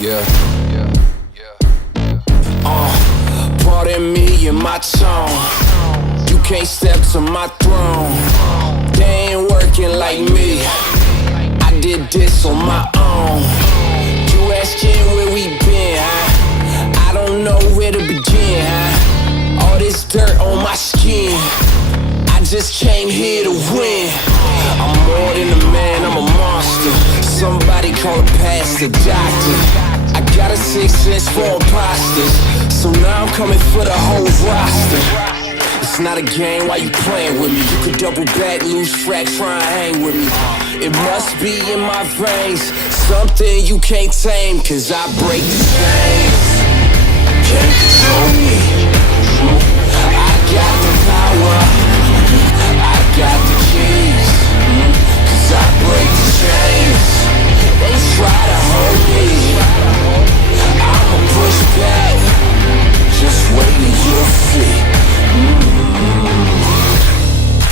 Yeah. Pardon me and my tone. You can't step to my throne. They ain't working like me. I did this on my own. You asking where we been, huh? I don't know where to begin, huh? All this dirt on my skin. I just came here to win. I'm more than a man, I'm a monster. Somebody call a pastor, doctor. I got a sixth sense for imposters, so now I'm coming for the whole roster. It's not a game, why you playing with me? You could double back, lose track, try and hang with me. It must be in my veins, something you can't tame, cause I break the chains. Can't control me. I got the power.